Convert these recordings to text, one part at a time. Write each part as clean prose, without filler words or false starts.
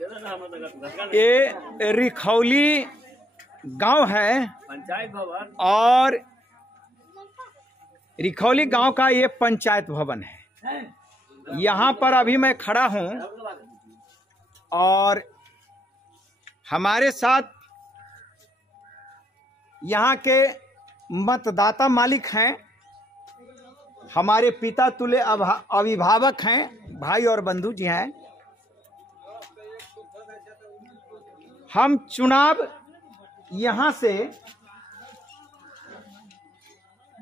ये रिखौली गांव है पंचायत भवन और रिखौली गांव का ये पंचायत भवन है। यहाँ पर अभी मैं खड़ा हूँ और हमारे साथ यहाँ के मतदाता मालिक हैं, हमारे पिता तुल्य अभिभावक हैं, भाई और बंधु जी हैं। हम चुनाव यहाँ से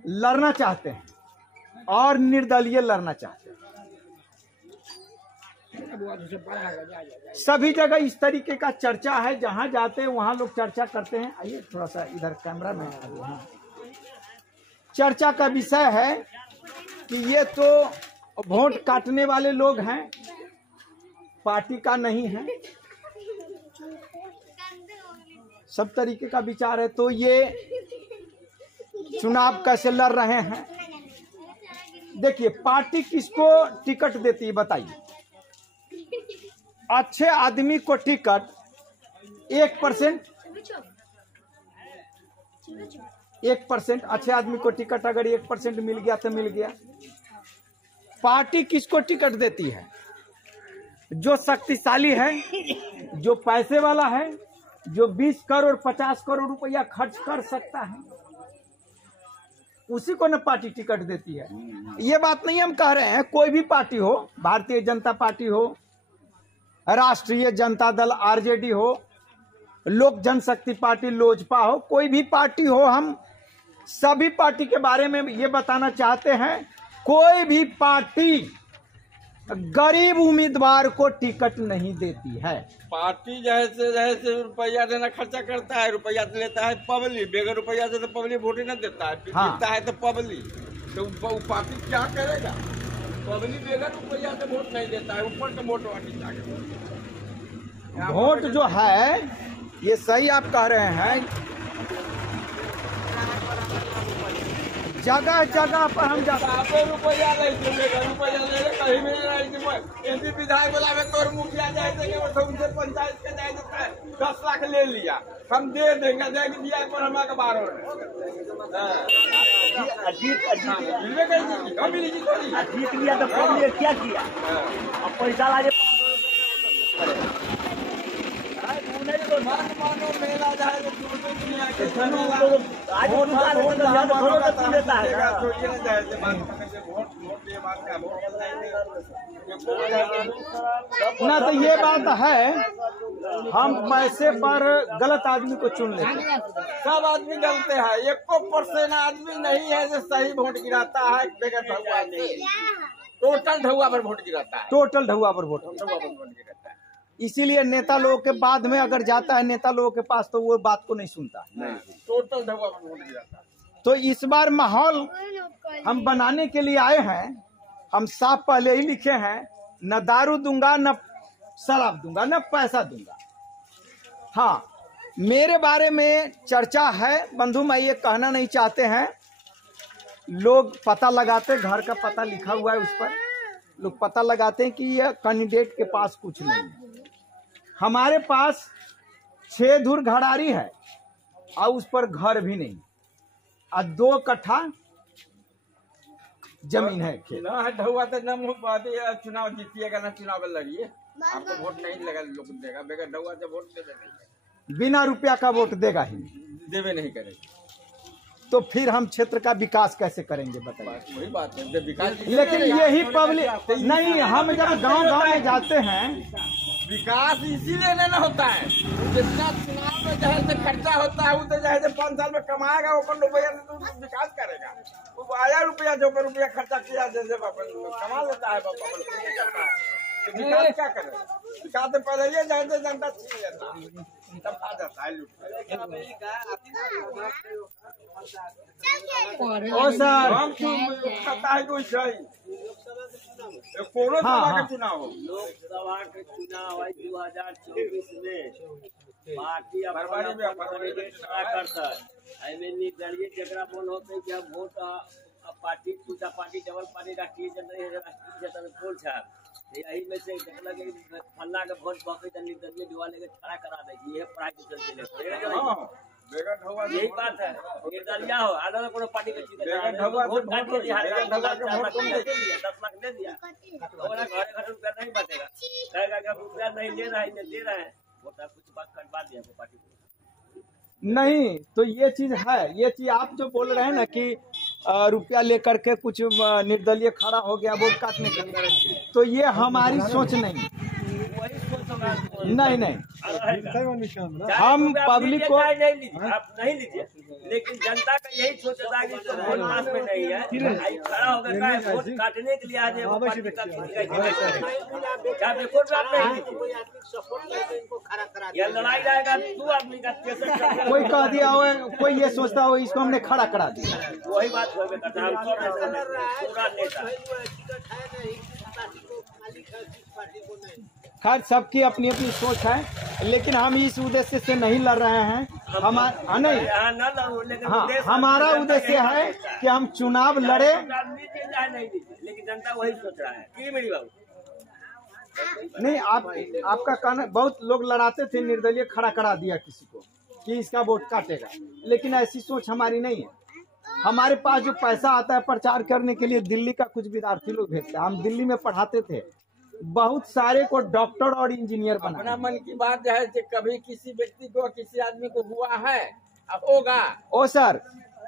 लड़ना चाहते हैं और निर्दलीय लड़ना चाहते हैं। सभी जगह इस तरीके का चर्चा है, जहां जाते हैं वहां लोग चर्चा करते हैं। आइए थोड़ा सा इधर कैमरा में। चर्चा का विषय है कि ये तो वोट काटने वाले लोग हैं, पार्टी का नहीं है, सब तरीके का विचार है। तो ये चुनाव कैसे लड़ रहे हैं? देखिए, पार्टी किसको टिकट देती है बताइए? अच्छे आदमी को टिकट 1% अच्छे आदमी को टिकट अगर 1% मिल गया तो मिल गया। पार्टी किसको टिकट देती है? जो शक्तिशाली है, जो पैसे वाला है, जो 20 करोड़ 50 करोड़ रुपया खर्च कर सकता है, उसी को न पार्टी टिकट देती है। ये बात नहीं हम कह रहे हैं, कोई भी पार्टी हो, भारतीय जनता पार्टी हो, राष्ट्रीय जनता दल आरजेडी हो, लोक जनशक्ति पार्टी लोजपा हो, कोई भी पार्टी हो, हम सभी पार्टी के बारे में ये बताना चाहते हैं। कोई भी पार्टी गरीब उम्मीदवार को टिकट नहीं देती है। पार्टी जैसे रुपया देना खर्चा करता है, रुपया लेता है पब्लिक, बेगर रुपया से तो पब्लिक वोट ही नहीं देता है। हाँ। देता है तो पब्लिक, तो पार्टी क्या करेगा? पब्लिक बेगर रुपया से वोट नहीं देता है, ऊपर से वोट वाटी क्या करेगा? वोट जो है, ये सही आप कह रहे हैं, जगह जगह पर हम रुपया ले कहीं भी नहीं। विधायक बोला तो मुखिया जाए उनसे पंचायत के जाए 10 लाख ले लिया, हम दे देंगे, दे दिया पर हमारे 12 जीत लिया तो क्या किया? अब पैसा लागे मानो मेला जाए ना। तो ये बात है, हम पैसे पर गलत आदमी को चुन लेते हैं। सब आदमी गलते हैं, 1% आदमी नहीं है जो सही वोट गिराता है। बेगर ढुआ नहीं, टोटल ढुआ पर वोट गिराता है, टोटल ढुआ पर वोट गिराता है। इसीलिए नेता लोगों के बाद में अगर जाता है नेता लोगों के पास, तो वो बात को नहीं सुनता। टोटल ढुआ पर वोट गिराता है। तो इस बार माहौल हम बनाने के लिए आए हैं। हम साफ पहले ही लिखे हैं, न दारू दूंगा, न शराब दूंगा, न पैसा दूंगा। हाँ, मेरे बारे में चर्चा है बंधु, मैं ये कहना नहीं चाहते हैं। लोग पता लगाते, घर का पता लिखा हुआ है उस पर, लोग पता लगाते हैं कि ये कैंडिडेट के पास कुछ नहीं है। हमारे पास 6 धुर घड़ारी है और उस पर घर भी नहीं, और 2 कट्ठा जमीन है। ढुआ तो न चुनाव जीतिएगा न चुनाव लड़िए, आपको वोट नहीं लगा लोग देगा। बेगर ढुआ से वोट दे देगा, बिना रुपया का वोट देगा ही, देवे नहीं करेगा। तो फिर हम क्षेत्र का विकास कैसे करेंगे बताइए? वही बात है, विकास। लेकिन यही पब्लिक नहीं, हम जब गांव में जाते हैं, विकास इसीलिए नहीं होता है। जितना चुनाव में जहाँ से खर्चा होता है, वो तो जहाँ से 5 साल में कमाएगा, वो रुपया से तो विकास करेगा। वो आया रुपया, जो रुपया खर्चा किया जैसे कमा लेता है, विकास क्या करेगा? विकास से पहले ये जैसे जनता छीन लेता है, तब आ जाता है लूट। सर हम पता है कोई सही लोकसभा का चुनाव हो, लोकसभा के चुनाव है 2024 में पार्टी करता है। निर्दलीय जगह बोल होते कि हम वोट पार्टी पूजा पार्टी डबल पार्टी राष्ट्रीय जनता बोल यही में से फल्ला के वोट बाकी तनी तनी दुआ लेके खड़ा करा दे ये पढ़ाई के चलते ले बेगट हुआ यही बात है निर्दलिया हो आधा तो कोनो पार्टी के चीज बेगट हुआ वोट काट के दिया बेगट हुआ के वोट कम दे 10 लाख दे दिया और घरे घर रुपया नहीं बचेगा कहेगा कि रुपया नहीं ले रहा है दे रहा है वोट कुछ बात करवा दिया वो पार्टी को नहीं, तो ये चीज है, ये चीज आप जो बोल रहे हैं ना कि रुपया लेकर के कुछ निर्दलीय खड़ा हो गया वोट काटने के लिए, तो ये हमारी सोच नहीं। नहीं हम पब्लिक को आप नहीं लीजिए, लेकिन जनता का यही सोच रहा है कि इसको वोट पास में नहीं है, खड़ा होकर का वोट काटने के लिए आज वो पार्टी का क्या वोट आप नहीं लीजिए, यह लड़ाई रहेगा तू आदमी का कैसे कोई कह दिया हो, कोई ये सोचता हो इसको हमने खड़ा करा दिया, वही बात हो गया पूरा नेता। खैर सबकी अपनी अपनी सोच है, लेकिन हम इस उद्देश्य से नहीं लड़ रहे हैं। हमारा नहीं, हाँ, हमारा उद्देश्य है कि हम चुनाव लड़े। लेकिन जनता वही सोच रहा है कि मेरी बाबू नहीं, आपका कहना, बहुत लोग लड़ाते थे निर्दलीय खड़ा करा दिया किसी को कि इसका वोट काटेगा, लेकिन ऐसी सोच हमारी नहीं है। हमारे पास जो पैसा आता है प्रचार करने के लिए, दिल्ली का कुछ विद्यार्थी लोग भेजते हैं। हम दिल्ली में पढ़ाते थे, बहुत सारे को डॉक्टर और इंजीनियर बना। अपना मन की बात जो है कि कभी किसी व्यक्ति को, किसी आदमी को हुआ है, अब होगा। ओ सर,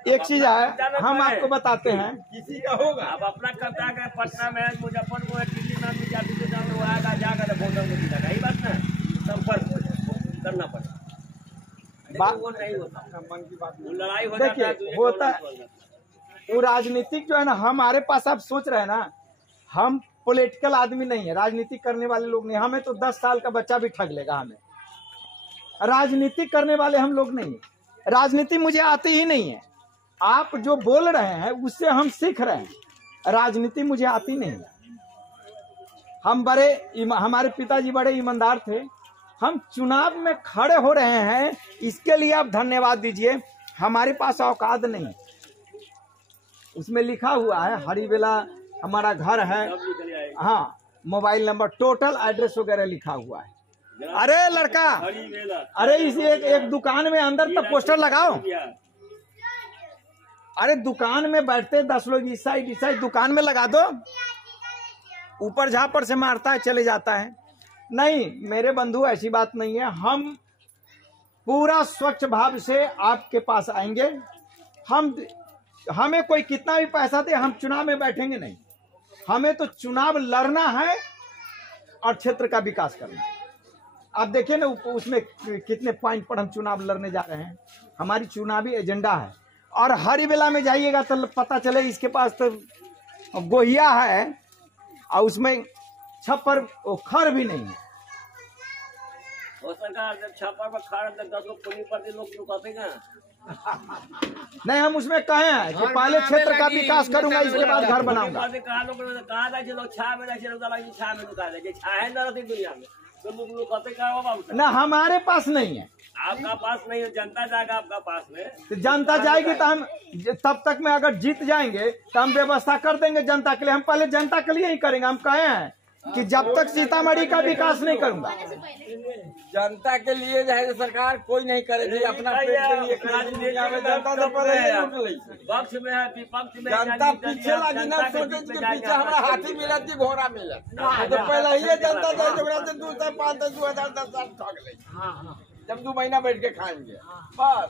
एक चीज है, हम आपको बताते हैं, किसी का होगा। अब अपना कब्जा है पटना में, मुजफ्फरपुर में, दिल्ली में बीजेपी के सामने वो आएगा, जाकर वोटर को दिलाएगा। यही बात ना, संपर्क करना पड़ेगा, वो नहीं होता। मन की बात लड़ाई हो देखिए जाता है, होता वो राजनीतिक जो है ना, हमारे पास आप सोच रहे हैं ना, हम पॉलिटिकल आदमी नहीं है, राजनीतिक करने वाले लोग नहीं। हमें तो 10 साल का बच्चा भी ठग लेगा। हमें राजनीतिक करने वाले हम लोग नहीं, राजनीति मुझे आती ही नहीं है। आप जो बोल रहे हैं उससे हम सीख रहे हैं, राजनीति मुझे आती नहीं है। हम हमारे पिताजी बड़े ईमानदार थे। हम चुनाव में खड़े हो रहे हैं, इसके लिए आप धन्यवाद दीजिए। हमारे पास औकात नहीं, उसमें लिखा हुआ है हरिवेला हमारा घर है, हाँ, मोबाइल नंबर, टोटल एड्रेस वगैरह लिखा हुआ है। अरे लड़का, अरे इस एक दुकान में अंदर तक पोस्टर लगाओ। अरे दुकान में बैठते 10 लोग, इस साइड दुकान में लगा दो। ऊपर झापर से मारता है चले जाता है। नहीं मेरे बंधु, ऐसी बात नहीं है। हम पूरा स्वच्छ भाव से आपके पास आएंगे। हमें कोई कितना भी पैसा दे, हम चुनाव में बैठेंगे नहीं। हमें तो चुनाव लड़ना है और क्षेत्र का विकास करना है। आप देखिए ना, उसमें कितने पॉइंट पर हम चुनाव लड़ने जा रहे हैं। हमारी चुनावी एजेंडा है। और हरिवेला में जाइएगा तो पता चले इसके पास तो गोहिया है और उसमें छप्पर खर भी नहीं है। सरकार जब छापा पर खा रहे 10 लोग पुलिस पर लोग रुकातेगा। नहीं, हम उसमें कहे हैं कि पहले क्षेत्र का विकास करूंगा, इसके बाद घर बनाऊंगा। कहा लोग छा में दुनिया में तो लोग कहते क्या ना, हमारे पास नहीं है। आपका पास नहीं है, जनता जाएगा आपका पास में। तो जनता जाएगी तो हम तब तक में अगर जीत जाएंगे तो हम व्यवस्था कर देंगे जनता के लिए। हम पहले जनता के लिए ही करेंगे। हम कहे हैं कि जब तक सीतामढ़ी का विकास नहीं करूंगा, जनता के लिए जो है सरकार कोई नहीं करेगी। अपना पेट के लिए जनता तो पक्ष में है, विपक्ष में जनता पीछे लगी ना, सोचे कि पीछे हमारा हाथी मिलत की घोड़ा मिलत। तो पहले ही जनता जाए से 2 5 2000 10 साल ठग ले, जब 2 महीना बैठ के खाएंगे बस।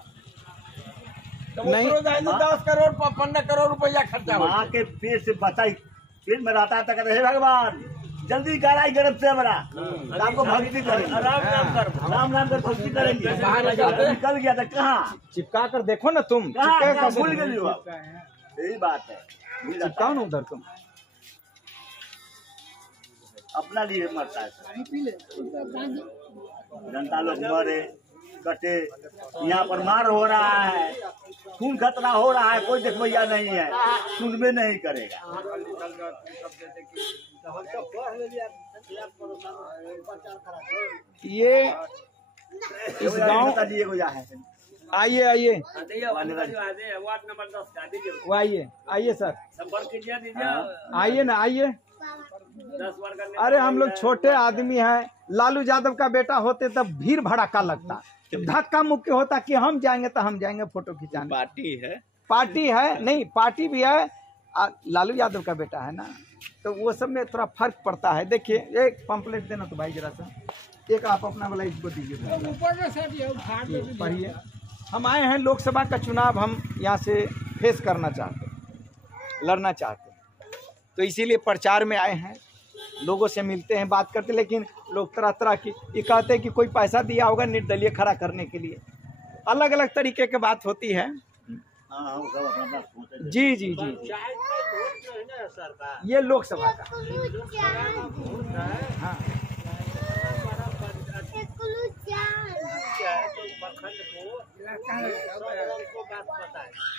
तो नहीं। 10 करोड़ 15 करोड़ रुपया खर्चा हो। माँ के पेट से बचाई, पेट में रहता तक हे भगवान जल्दी कराई गर्भ से हमारा आपको भक्ति करेंगे, राम नाम कर भक्ति करेंगे। निकल गया था कहाँ, चिपका कर देखो ना तुम, कहाँ भूल गए हो। यही बात है, चिपकाओ ना उधर तुम। अपना लिए मरता है जनता लोग मरे कटे, यहाँ पर मार हो रहा है, खून खतरा हो रहा है, कोई देखभैया नहीं है, सुनबे नहीं करेगा। ये इस गांव आइए आइए वार्ड नंबर 10 का दीजिए, वो आइए सर, संपर्क कीजिए, दीजिए, आइए ना, आइए। 10 बार करने अरे हम लोग छोटे आदमी हैं, लालू यादव का बेटा होते तब भीड़ भड़ाका लगता, धक्का मुक्की होता कि हम जाएंगे तो हम जाएंगे फोटो खिंचाने। पार्टी है नहीं, पार्टी भी है, लालू यादव का बेटा है ना, तो वो सब में थोड़ा फर्क पड़ता है। देखिए एक पंपलेट देना तो भाई जरा सा, एक आप अपना वाला इसको दीजिए, पढ़िए। हम आए हैं लोकसभा का चुनाव, हम यहाँ से फेस करना चाहते हैं, लड़ना चाहते हैं, तो इसीलिए प्रचार में आए हैं, लोगों से मिलते हैं, बात करते हैं। लेकिन लोग तरह तरह की ये कहते हैं कि कोई पैसा दिया होगा निर्दलीय खड़ा करने के लिए, अलग अलग तरीके की बात होती है। जी जी जी, ये लोकसभा का।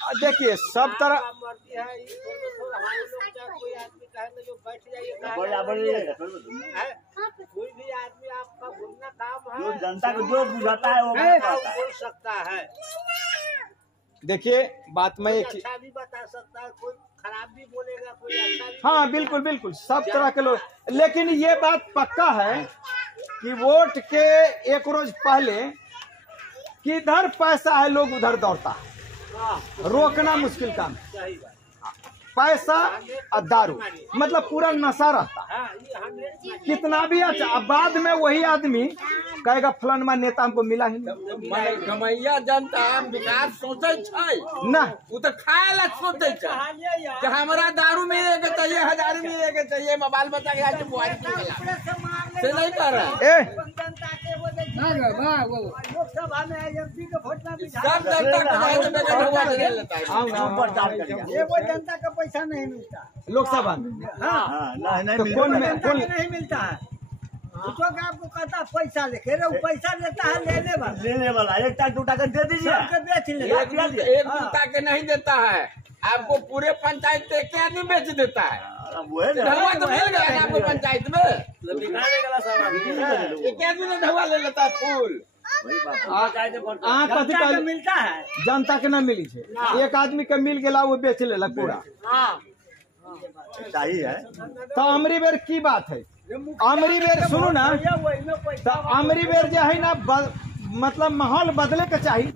हाँ देखिए सब तरह कोई भी आदमी आपका बोलना काम है, जो जनता को जो बुझाता है वो बोल सकता है। देखिए बात में एक अच्छा भी बता सकता है, कोई खराब भी बोलेगा, कोई अच्छा भी। हाँ बिल्कुल बिल्कुल, सब तरह के लोग। लेकिन ये बात पक्का है कि वोट के एक रोज पहले किधर पैसा है लोग उधर दौड़ता है, रोकना मुश्किल काम है। पैसा और दारू मतलब पूरा नशा रहता है, कितना भी अच्छा। अब बाद में वही आदमी कहेगा फलाना नेता हमको मिला ही नहीं। गमैया जनता विकास सोचे ना, वो तो खाए ला सोचे कि हमारा दारू मिले के चाहिए, 1000 मिले के चाहिए, मोबाइल बचा के आज बुआरी से नहीं कर रहा है। लोकसभा में एमपी के वोट में सब जनता वो जनता का पैसा नहीं मिलता लोकसभा में। तो कौन में कौन नहीं मिलता है, आपको कहता पैसा लेके पैसा लेता है लेने वाला एक टाक 2 टाका दे दीजिए, बेच लेता एक दूसरा के नहीं देता है, आपको पूरे पंचायत के आदमी बेच देता है। ढवा तो मिल गया है आपको पंचायत में, एक आदमी ने ढवा ले लेता है फूल। मिलता है जनता के न मिली है, एक आदमी के मिल गया वो बेच ले पूरा। सही है। तो अमरी बेर की बात है, अमरी बेर सुनो ना, तो अमरी बेर जो है ना मतलब माहौल बदले के चाहिए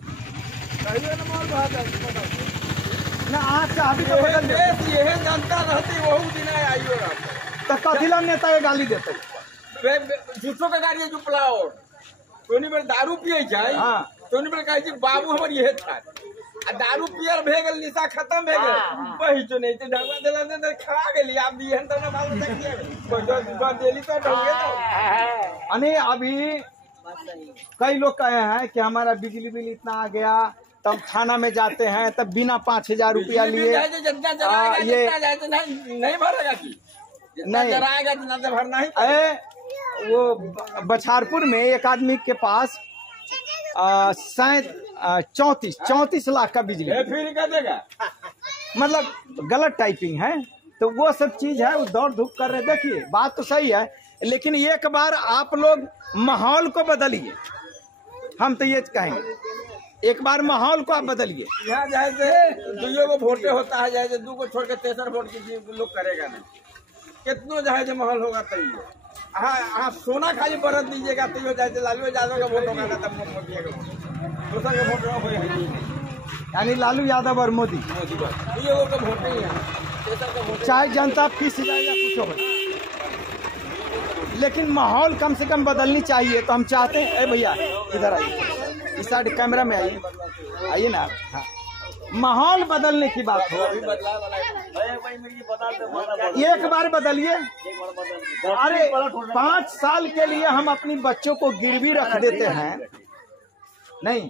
ना, आज चाहती तो बदल ये जनता रहती वही दिन आई तो कथिला नेता के गाली देते झूठों का गाड़ी जो पलाओ तोनी बेर दारू पिए जाए, तोनी बेर कहे बाबू हमर ये था, दारू पियर भे गेल, निशा खत्म भे गेल, वही तो नहीं तो ढंगवा देला ने खा गेली। आप दिए तो ना बाल बच्चा किया कोई देली तो ढंगे तो अने। अभी कई लोग कहे हैं कि हमारा बिजली बिल इतना आ गया, तब थाना में जाते हैं तब बिना 5000 रुपया लिए ये नहीं भरेगा की नहीं जराएगा जितना तो भरना ही। वो बछारपुर में एक आदमी के पास 34 लाख का बिजली, फिर क्या देगा, मतलब गलत टाइपिंग है। तो वो सब चीज है, वो दौड़ धूप कर रहे। देखिए बात तो सही है, लेकिन एक बार आप लोग माहौल को बदलिए, हम तो ये कहेंगे एक बार माहौल को आप बदलिए। यहाँ जैसे 2 को वोटे होता है, जैसे 2 को छोड़ के 3 वोट किसी लोग करेगा नहीं, कितनों जहाज माहौल होगा तैयो। हाँ सोना खाली बरत दीजिएगा तैयो, जैसे लालू यादव का वोट होगा तब मोदी का दूसरा का वोट हो, यानी लालू यादव और मोदी ये वो का वोट नहीं है, चाहे जनता किस जाए या कुछ हो, लेकिन माहौल कम से कम बदलनी चाहिए। तो हम चाहते हैं, ए भैया इधर आइए, इस साइड कैमरा में आइए, आइए ना। हाँ, माहौल बदलने की बात हो, एक बार बदलिए। अरे 5 साल के लिए हम अपनी बच्चों को गिरवी रख देते हैं, नहीं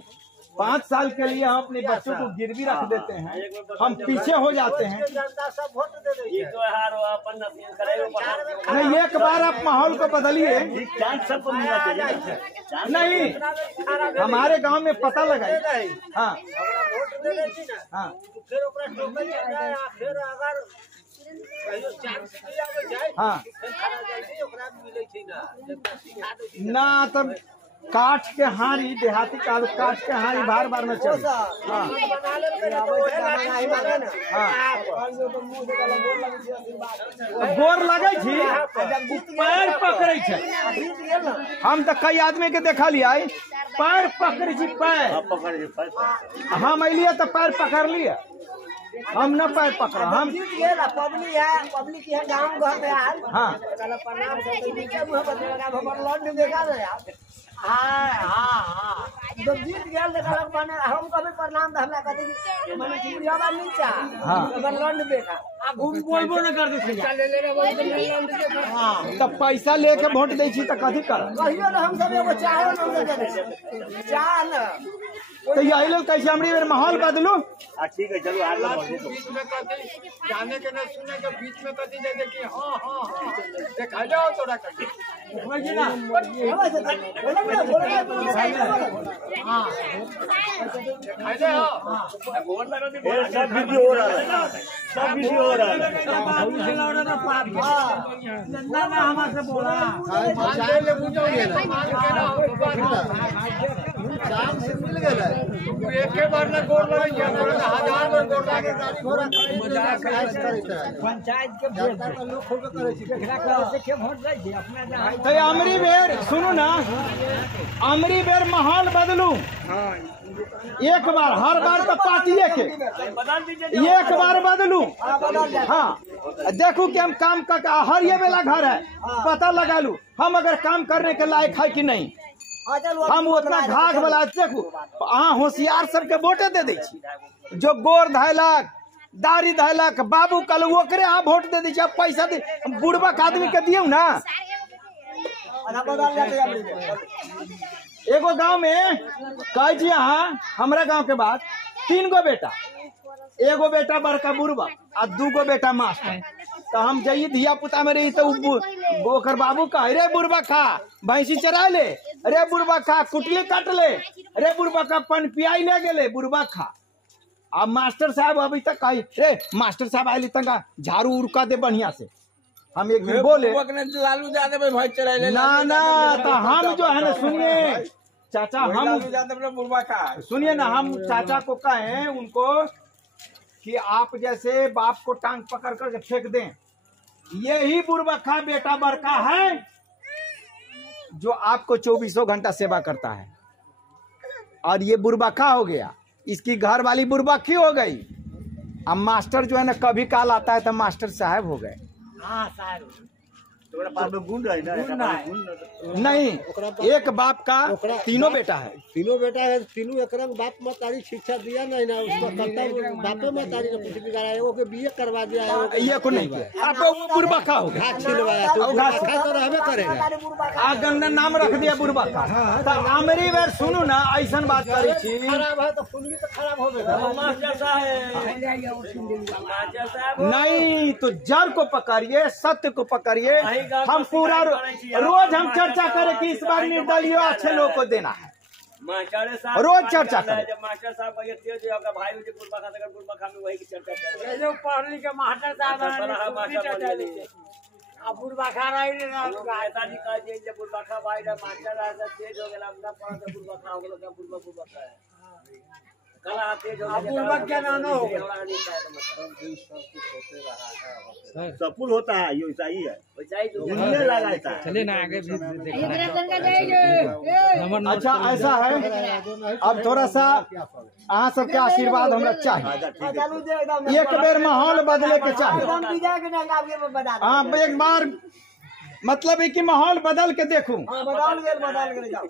5 साल के लिए हम अपने बच्चों को गिरवी रख देते हैं, हम पीछे हो जाते हैं। नहीं, एक बार आप माहौल को बदलिए। सबको मिलना चाहिए। नहीं, हमारे गांव में पता लगा। हाँ हाँ, हाँ ना, तब काठ के हारी देहाती काठ के हारी बार बार में चल। हाँ गोर लगे छी पैर पकड़े छे। हम तो कई आदमी के देखा लिया पैर पकड़े छी पैर हम अलिए तो पैर पकड़ लिए हम न पैर पकड़ हम पब्लिक है पब्लिक है गाँव घर में आयल हाँ प्रणाम देखा हाँ जब जीत गया हम कभी प्रणाम तो हमरा कहते मैंने चिड़िया बार नहीं चाह लंड देखा बोलबो न कर दे तो पैसा लेके वोट दे छी तो कथी कर कहियो ना हम सब एगो चाहो न चाह न तो यही लोग कैसे हमारी बेर माहौल बदलू। ठीक है चलो आगे बढ़ दो। बीच में कथी जाने के न सुने के बीच में कथी दे दे कि हाँ हाँ हाँ देखा जाओ तोरा कथी सब वीडियो हो रहा है सब वीडियो हो रहा है। एक बार ना गोर लगे हजार बार गोर लगे पंचायत के लोग खोल के वोट दे अपना तो अमरी बेर सुनू ना अमरी बेर माहौल बदलू एक बार हर बार तो पार्टी के एक बार बदलू। हाँ देखू कि हम काम कर हर ये वाला घर है पता लगा लू हम अगर काम करने के लायक है कि नहीं। हम उतना घाघ वाला देखू अहाँ होशियार सबके वोटे दे दी जो गोर धैलक दाढ़ी धैलक बाबू कल ओकरे अहाँ वोट दे दी पैसा दे बुढ़बक आदमी के दियो ना। एगो गांव में कह जी अहाँ हमरा गांव के बाद 3 गो बेटा एगो बेटा बड़का बुढ़बा आ 2 गो बेटा मास्टर तो हम जाइए धिया पुता में रही तो ओकर बाबू कहे रे बुढ़बा खा भैंसी चरा ले रे बुढ़बा खा कुटली काट ले रे बुढ़बा का पन पियाई ले गेले बुढ़बा खा। अब मास्टर साहब अभी तक कही रे मास्टर साहब आये तंगा झाड़ू उड़का दे बढ़िया से हम एक दिन बोले लालू यादव में भाई चढ़ा ले ना ना तो हम जो है ना सुनिए चाचा हम यादव बुढ़वा का सुनिए ना हम चाचा को कहें उनको कि आप जैसे बाप को टांग पकड़ कर फेंक दें यही बुढ़बा बेटा बड़का है जो आपको 24 घंटा सेवा करता है और ये बुढ़बा हो गया इसकी घर वाली बुढ़बा हो गई। अब मास्टर जो है ना कभी काल आता है तो मास्टर साहब हो गए। हाँ साहब गुंड है ना नहीं एक बाप का तीनों बेटा है तीनों एकरंग बाप मतारी शिक्षा दिया नहीं ना उसको कर्तव्य बापे मतारी ने कुछ बिगाड़ा है वो के बीए करवा दिया है ये को नहीं अब वो बुढ़बा हो गया घास छिलवाया तो घास खा तो रहबे करेगा आ गंदा नाम रख दिया बुढ़बा तो हमारी बार सुनू ना ऐसा बात करी छी खराब है तो फुलगी तो खराब हो गया मास्टर साहब नहीं तो जड़ को पकड़िए सत्य को पकड़िए। हम पूरा रोज हम चर्चा करें कि इस बार निर्दलीय अच्छे लोग को देना है मास्टर साहब रोज चर्चा करें। जब मास्टर साहब कहते जो आपका भाई मुझे बुढ़बा में वही की चर्चा कर जो पढ़ लिख के मास्टर साहब अब बुढ़बा खा रहा है ना नेताजी कह दिए जब बुढ़बा भाई जब मास्टर ऐसा तेज हो गया अपना पढ़ा तो बुढ़बा हो गया बुढ़बा है कला तेज हो गया बुढ़बा क्या नाना हो गया सपुल होता है ये सही है वैसा ही तो लगाता है। चले ना आगे भी अच्छा ऐसा है अब थोड़ा सा अहाँ सबके आशीर्वाद हमरा चाहिए एक बेर माहौल बदले के चाहिए। हाँ एक बार मतलब है कि माहौल बदल के देखूं बदल गए जाओ